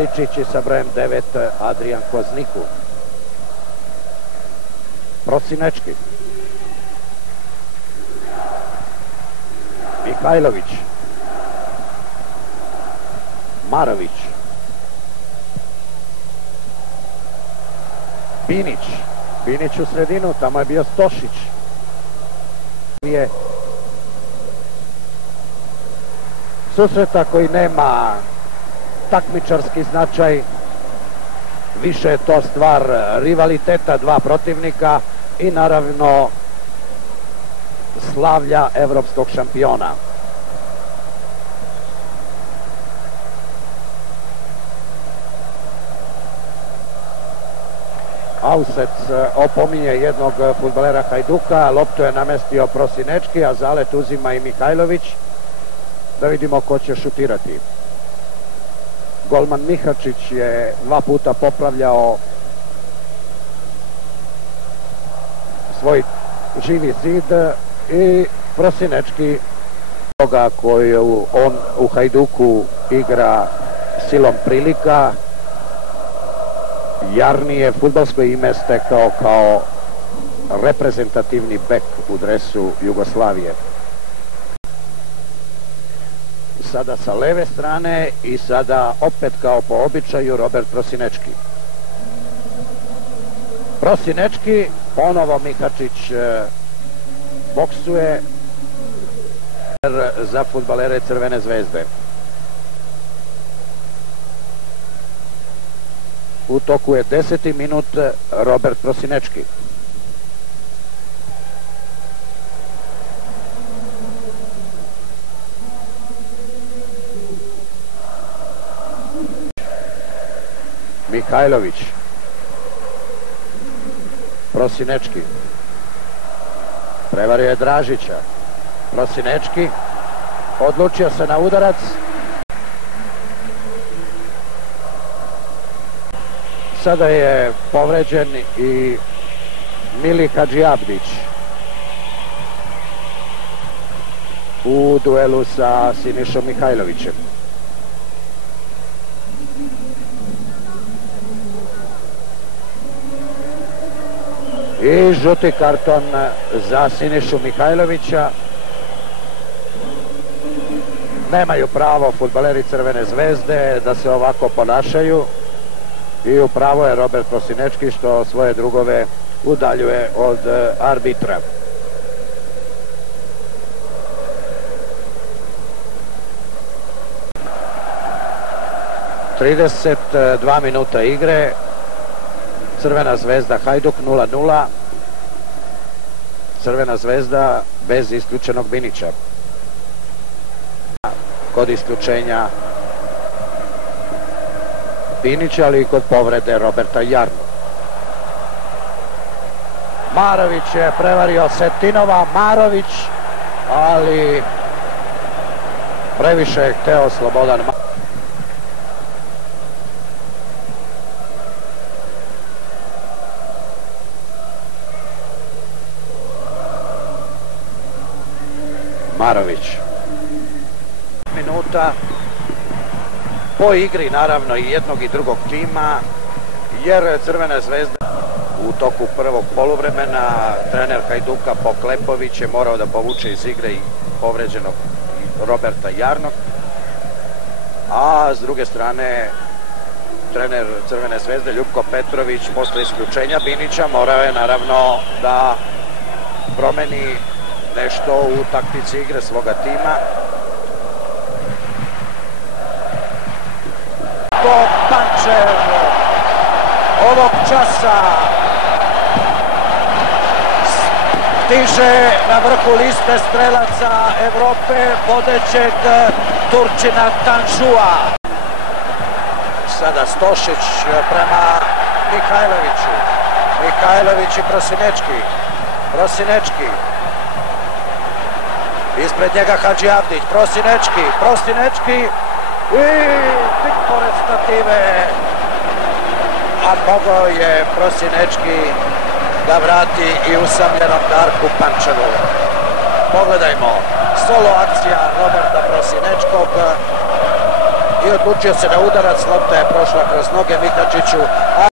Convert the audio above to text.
Andričić i sa brojem 9 Adrijan Kozniku. Prosinečki. Mihajlović. Marović. Binić. Binić u sredinu, tamo je bio Stošić. Susreta koji nema takmičarski značaj, više je to stvar rivaliteta dva protivnika i naravno slavlja evropskog šampiona. Ausec opominje jednog fudbalera Hajduka, loptu je namestio Prosinečki, a zalet uzima i Mihajlović. Da vidimo ko će šutirati. Golman Mihačić je 2 puta popravljao svoj živi zid i Prosinečki, toga koju on u Hajduku igra silom prilika, Jarni je fudbalsko ime stekao kao reprezentativni bek u dresu Jugoslavije. Sada sa leve strane i sada opet kao po običaju Robert Prosinečki. Prosinečki, ponovo Mihačić boksuje za fudbalere Crvene zvezde. U toku je 10. minut Robert Prosinečki. Mihajlović. Prosinečki. Prevario je Dražića. Prosinečki. Odlučio se na udarac. Sada je povređen i Mili Hadžiabdić u duelu sa Sinišom Mihajlovićem. I žuti karton za Sinišu Mihajlovića. Nemaju pravo fudbaleri Crvene zvezde da se ovako ponašaju i upravo je Robert Prosinečki što svoje drugove udaljuje od arbitra. ...32 minuta igre, Crvena zvezda Hajduk 0-0, Crvena zvezda bez isključenog Binića. Kod isključenja Binića, ali i kod povrede Roberta Jarnu. Marović je prevario Setinova, Marović, ali previše je hteo Slobodan Marović. Minuta po igri naravno i jednog i drugog tima, jer Crvena zvezda u toku prvog poluvremena trener Hajduka Poklepović je morao da povuče iz igre i povređenog Roberta Jarnog, a s druge strane trener Crvene zvezde Ljupko Petrović posle isključenja Binića morao je naravno da promeni nešto u taktici igre svoga tima. Pančev ovog časa stiže na vrhu liste strelaca Evrope vodećeg Turčina Tanžua. Sada Stošić prema Mihajloviću. Mihajlović i Prosinečki. Prosinečki. Ispred njega Hadžiabdić. Prosinečki. Prosinečki. I tik pored stative, a mogao je Prosinečki da vrati i usamljenom Darku Pančevu. Pogledajmo, solo akcija Roberta Prosinečkog i odlučio se na udarac, lopta je prošla kroz noge Mikačiću.